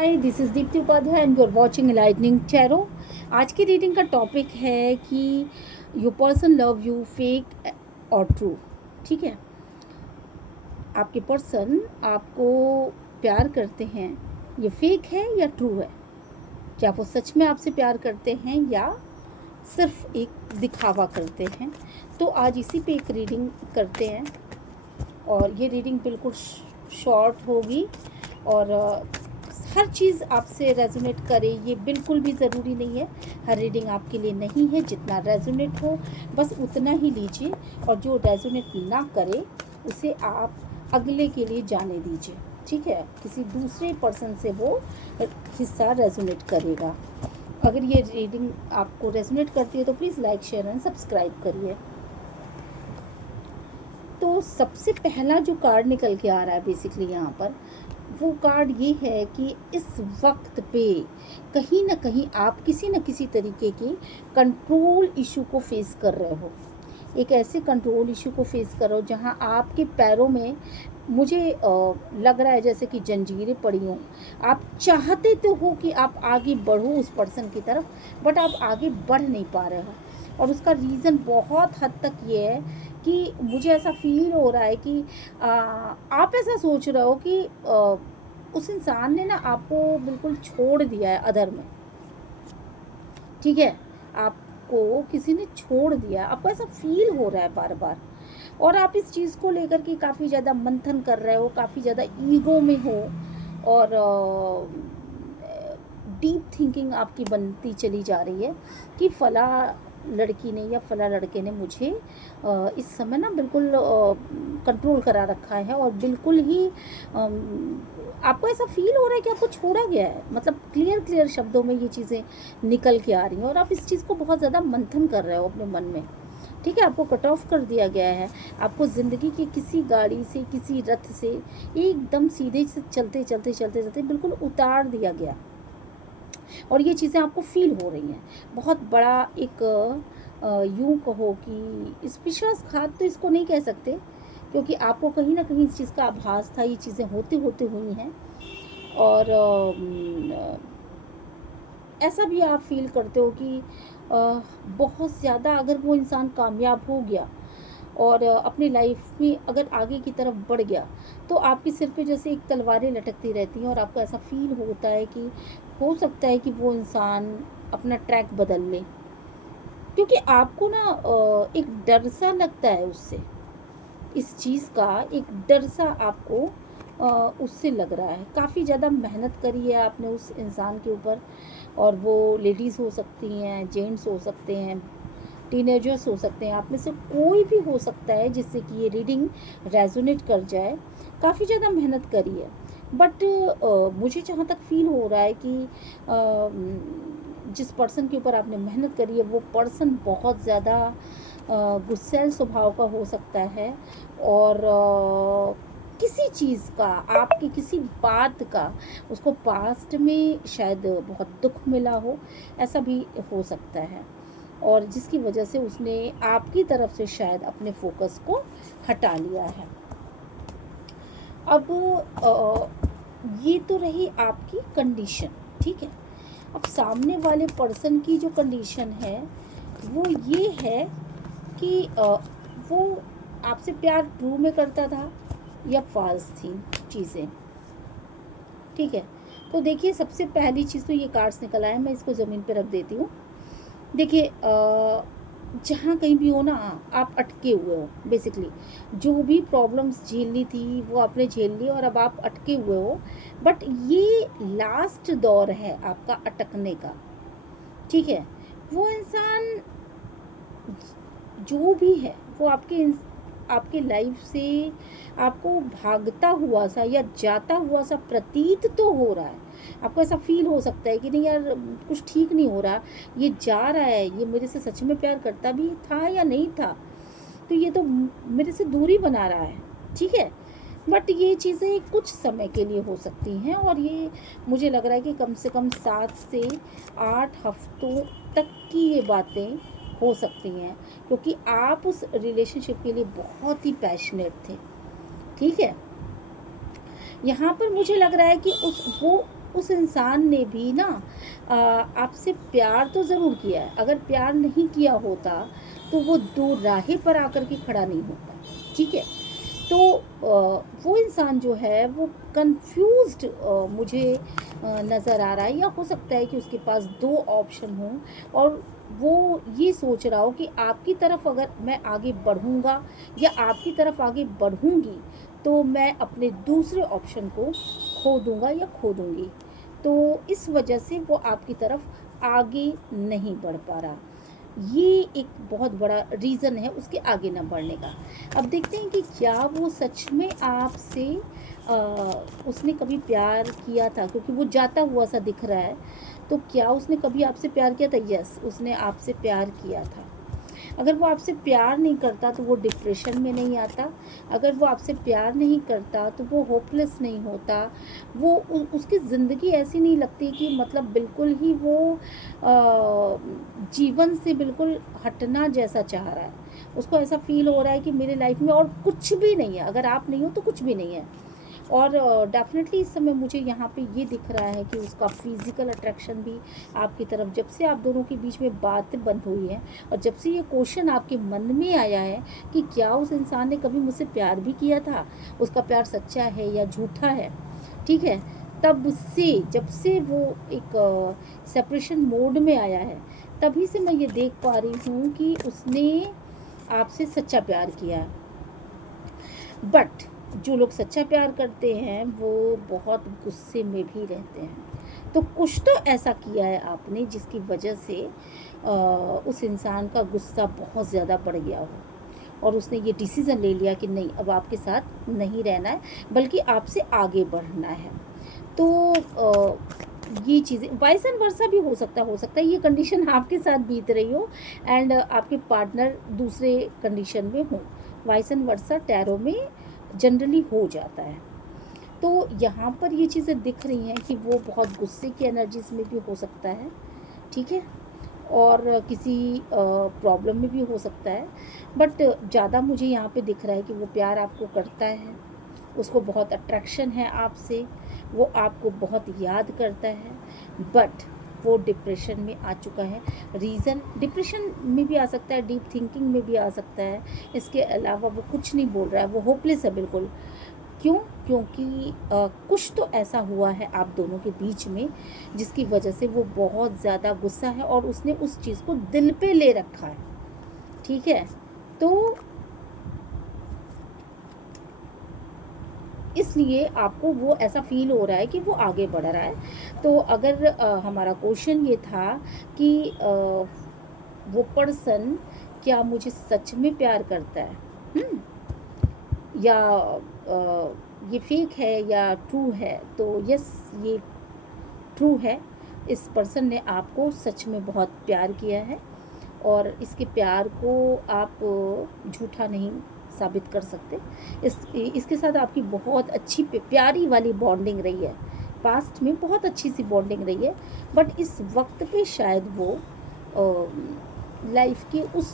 Hi, this is Deepti Upadhyay and you are watching lightning tarot. आज की reading का topic है कि your person love you fake और ट्रू। ठीक है, आपके पर्सन आपको प्यार करते हैं, ये फेक है या ट्रू है? क्या वो सच में आपसे प्यार करते हैं या सिर्फ एक दिखावा करते हैं? तो आज इसी पे एक रीडिंग करते हैं और ये रीडिंग बिल्कुल शॉर्ट होगी और हर चीज़ आपसे रेजोनेट करे ये बिल्कुल भी ज़रूरी नहीं है। हर रीडिंग आपके लिए नहीं है, जितना रेजोनेट हो बस उतना ही लीजिए और जो रेजोनेट ना करे उसे आप अगले के लिए जाने दीजिए। ठीक है, किसी दूसरे पर्सन से वो हिस्सा रेजोनेट करेगा। अगर ये रीडिंग आपको रेजोनेट करती है तो please like share and subscribe करिए। तो सबसे पहला जो कार्ड निकल के आ रहा है बेसिकली यहाँ पर, वो कार्ड ये है कि इस वक्त पे कहीं ना कहीं आप किसी न किसी तरीके के कंट्रोल इशू को फेस कर रहे हो। एक ऐसे कंट्रोल इशू को फेस करो जहाँ आपके पैरों में मुझे लग रहा है जैसे कि जंजीरें पड़ी हों। आप चाहते तो हो कि आप आगे बढ़ो उस पर्सन की तरफ, बट आप आगे बढ़ नहीं पा रहे हो। और उसका रीज़न बहुत हद तक ये है कि मुझे ऐसा फील हो रहा है कि आप ऐसा सोच रहे हो कि उस इंसान ने ना आपको बिल्कुल छोड़ दिया है अधर में। ठीक है, आपको किसी ने छोड़ दिया, आपको ऐसा फील हो रहा है बार बार और आप इस चीज़ को लेकर के काफ़ी ज़्यादा मंथन कर रहे हो, काफ़ी ज़्यादा ईगो में हो और डीप थिंकिंग आपकी बनती चली जा रही है कि फ़ला लड़की ने या फ़ला लड़के ने मुझे इस समय ना बिल्कुल कंट्रोल करा रखा है और बिल्कुल ही आपको ऐसा फील हो रहा है कि आपको छोड़ा गया है। मतलब क्लियर शब्दों में ये चीज़ें निकल के आ रही हैं और आप इस चीज़ को बहुत ज़्यादा मंथन कर रहे हो अपने मन में। ठीक है, आपको कट ऑफ कर दिया गया है, आपको ज़िंदगी की किसी गाड़ी से, किसी रथ से एकदम सीधे से चलते बिल्कुल उतार दिया गया और ये चीज़ें आपको फील हो रही हैं। बहुत बड़ा एक यूँ कहो कि इस विश्वासघात तो इसको नहीं कह सकते, क्योंकि आपको कहीं ना कहीं इस चीज़ का आभास था, ये चीज़ें होते होते हुई हैं। और ऐसा भी आप फील करते हो कि बहुत ज़्यादा अगर वो इंसान कामयाब हो गया और अपनी लाइफ में अगर आगे की तरफ बढ़ गया तो आपके सिर पे जैसे एक तलवारें लटकती रहती हैं और आपको ऐसा फील होता है कि हो सकता है कि वो इंसान अपना ट्रैक बदल ले, क्योंकि आपको ना एक डर सा लगता है उससे, इस चीज़ का एक डर सा आपको उससे लग रहा है। काफ़ी ज़्यादा मेहनत करी है आपने उस इंसान के ऊपर, और वो लेडीज़ हो सकती हैं, जेंट्स हो सकते हैं, टीनेजर्स हो सकते हैं, आप में से कोई भी हो सकता है जिससे कि ये रीडिंग रेजोनेट कर जाए। काफ़ी ज़्यादा मेहनत करी है, बट मुझे जहाँ तक फील हो रहा है कि जिस पर्सन के ऊपर आपने मेहनत करी है वो पर्सन बहुत ज़्यादा गुस्सैल स्वभाव का हो सकता है और किसी चीज़ का, आपकी किसी बात का उसको पास्ट में शायद बहुत दुख मिला हो, ऐसा भी हो सकता है, और जिसकी वजह से उसने आपकी तरफ से शायद अपने फोकस को हटा लिया है। अब ये तो रही आपकी कंडीशन। ठीक है, अब सामने वाले पर्सन की जो कंडीशन है वो ये है कि वो आपसे प्यार ट्रू में करता था या फॉल्स थी चीज़ें। ठीक है, तो देखिए सबसे पहली चीज़ तो ये कार्ड्स निकल आए, मैं इसको ज़मीन पे रख देती हूँ। देखिए जहाँ कहीं भी हो ना आप अटके हुए हो, बेसिकली जो भी प्रॉब्लम्स झेलनी थी वो आपने झेल ली और अब आप अटके हुए हो, बट ये लास्ट दौर है आपका अटकने का। ठीक है, वो इंसान जो भी है वो आपके लाइफ से आपको भागता हुआ सा या जाता हुआ सा प्रतीत तो हो रहा है। आपको ऐसा फील हो सकता है कि नहीं यार कुछ ठीक नहीं हो रहा, ये जा रहा है, ये मेरे से सच में प्यार करता भी था या नहीं था, तो ये तो मेरे से दूरी बना रहा है। ठीक है, बट ये चीज़ें कुछ समय के लिए हो सकती हैं और ये मुझे लग रहा है कि कम से कम 7 से 8 हफ्तों तक की ये बातें हो सकती हैं, क्योंकि आप उस रिलेशनशिप के लिए बहुत ही पैशनेट थे। ठीक है, यहाँ पर मुझे लग रहा है कि वो उस इंसान ने भी ना आपसे प्यार तो ज़रूर किया है। अगर प्यार नहीं किया होता तो वो दो राहें पर आकर के खड़ा नहीं होता, ठीक है। तो वो इंसान जो है वो कंफ्यूज्ड मुझे नज़र आ रहा है, या हो सकता है कि उसके पास दो ऑप्शन हों और वो ये सोच रहा हो कि आपकी तरफ अगर मैं आगे बढ़ूँगा या आपकी तरफ आगे बढ़ूँगी तो मैं अपने दूसरे ऑप्शन को खो दूँगा या खो दूँगी। तो इस वजह से वो आपकी तरफ आगे नहीं बढ़ पा रहा। ये एक बहुत बड़ा रीज़न है उसके आगे ना बढ़ने का। अब देखते हैं कि क्या वो सच में आपसे अ, उसने कभी प्यार किया था, क्योंकि वो जाता हुआ सा दिख रहा है। तो क्या उसने कभी आपसे प्यार किया था? यस, उसने आपसे प्यार किया था। अगर वो आपसे प्यार नहीं करता तो वो डिप्रेशन में नहीं आता। अगर वो आपसे प्यार नहीं करता तो वो होपलेस नहीं होता। वो उसकी ज़िंदगी ऐसी नहीं लगती कि मतलब बिल्कुल ही वो जीवन से बिल्कुल हटना जैसा चाह रहा है। उसको ऐसा फ़ील हो रहा है कि मेरे लाइफ में और कुछ भी नहीं है, अगर आप नहीं हो तो कुछ भी नहीं है। और डेफ़िनेटली इस समय मुझे यहाँ पे ये दिख रहा है कि उसका फ़िज़िकल अट्रैक्शन भी आपकी तरफ, जब से आप दोनों के बीच में बात बंद हुई है और जब से ये क्वेश्चन आपके मन में आया है कि क्या उस इंसान ने कभी मुझसे प्यार भी किया था, उसका प्यार सच्चा है या झूठा है, ठीक है। तब से, जब से वो एक सेपरेशन मोड में आया है, तभी से मैं ये देख पा रही हूँ कि उसने आपसे सच्चा प्यार किया है। बट जो लोग सच्चा प्यार करते हैं वो बहुत गुस्से में भी रहते हैं। तो कुछ तो ऐसा किया है आपने जिसकी वजह से उस इंसान का गुस्सा बहुत ज़्यादा बढ़ गया हो और उसने ये डिसीज़न ले लिया कि नहीं, अब आपके साथ नहीं रहना है बल्कि आपसे आगे बढ़ना है। तो ये चीज़ें वाइस एंड वर्सा भी हो सकता है ये कंडीशन आपके साथ बीत रही हो एंड आपके पार्टनर दूसरे कंडीशन में हो। वाइस एंड वर्सा टैरो में जनरली हो जाता है। तो यहाँ पर ये चीज़ें दिख रही हैं कि वो बहुत गुस्से की एनर्जीज में भी हो सकता है, ठीक है, और किसी प्रॉब्लम में भी हो सकता है। बट ज़्यादा मुझे यहाँ पे दिख रहा है कि वो प्यार आपको करता है, उसको बहुत अट्रैक्शन है आपसे, वो आपको बहुत याद करता है। बट वो डिप्रेशन में आ चुका है। रीज़न डिप्रेशन में भी आ सकता है, डीप थिंकिंग में भी आ सकता है। इसके अलावा वो कुछ नहीं बोल रहा है, वो होपलेस है बिल्कुल। क्यों? क्योंकि कुछ तो ऐसा हुआ है आप दोनों के बीच में जिसकी वजह से वो बहुत ज़्यादा गुस्सा है और उसने उस चीज़ को दिल पे ले रखा है, ठीक है। तो इसलिए आपको वो ऐसा फ़ील हो रहा है कि वो आगे बढ़ रहा है। तो अगर हमारा क्वेश्चन ये था कि वो पर्सन क्या मुझे सच में प्यार करता है, या ये फेक है या ट्रू है, तो यस, ये ट्रू है। इस पर्सन ने आपको सच में बहुत प्यार किया है और इसके प्यार को आप झूठा नहीं साबित कर सकते। इसके साथ आपकी बहुत अच्छी प्यारी वाली बॉन्डिंग रही है, पास्ट में बहुत अच्छी सी बॉन्डिंग रही है। बट इस वक्त पे शायद वो लाइफ के उस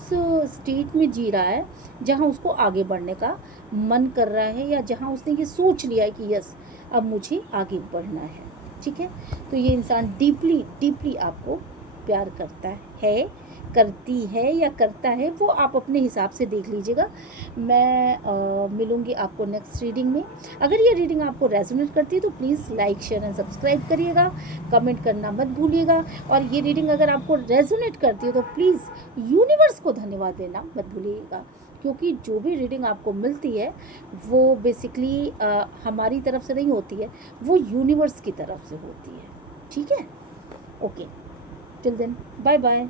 स्टेट में जी रहा है जहाँ उसको आगे बढ़ने का मन कर रहा है, या जहाँ उसने ये सोच लिया है कि यस, अब मुझे आगे बढ़ना है, ठीक है। तो ये इंसान डीपली डीपली आपको प्यार करता है, करती है या करता है, वो आप अपने हिसाब से देख लीजिएगा। मैं मिलूँगी आपको नेक्स्ट रीडिंग में। अगर ये रीडिंग आपको रेजोनेट करती है तो please like share and subscribe करिएगा, कमेंट करना मत भूलिएगा। और ये रीडिंग अगर आपको रेजोनेट करती है तो प्लीज़ यूनिवर्स को धन्यवाद देना मत भूलिएगा, क्योंकि जो भी रीडिंग आपको मिलती है वो बेसिकली हमारी तरफ से नहीं होती है, वो यूनिवर्स की तरफ से होती है, ठीक है। Okay, till then, bye bye.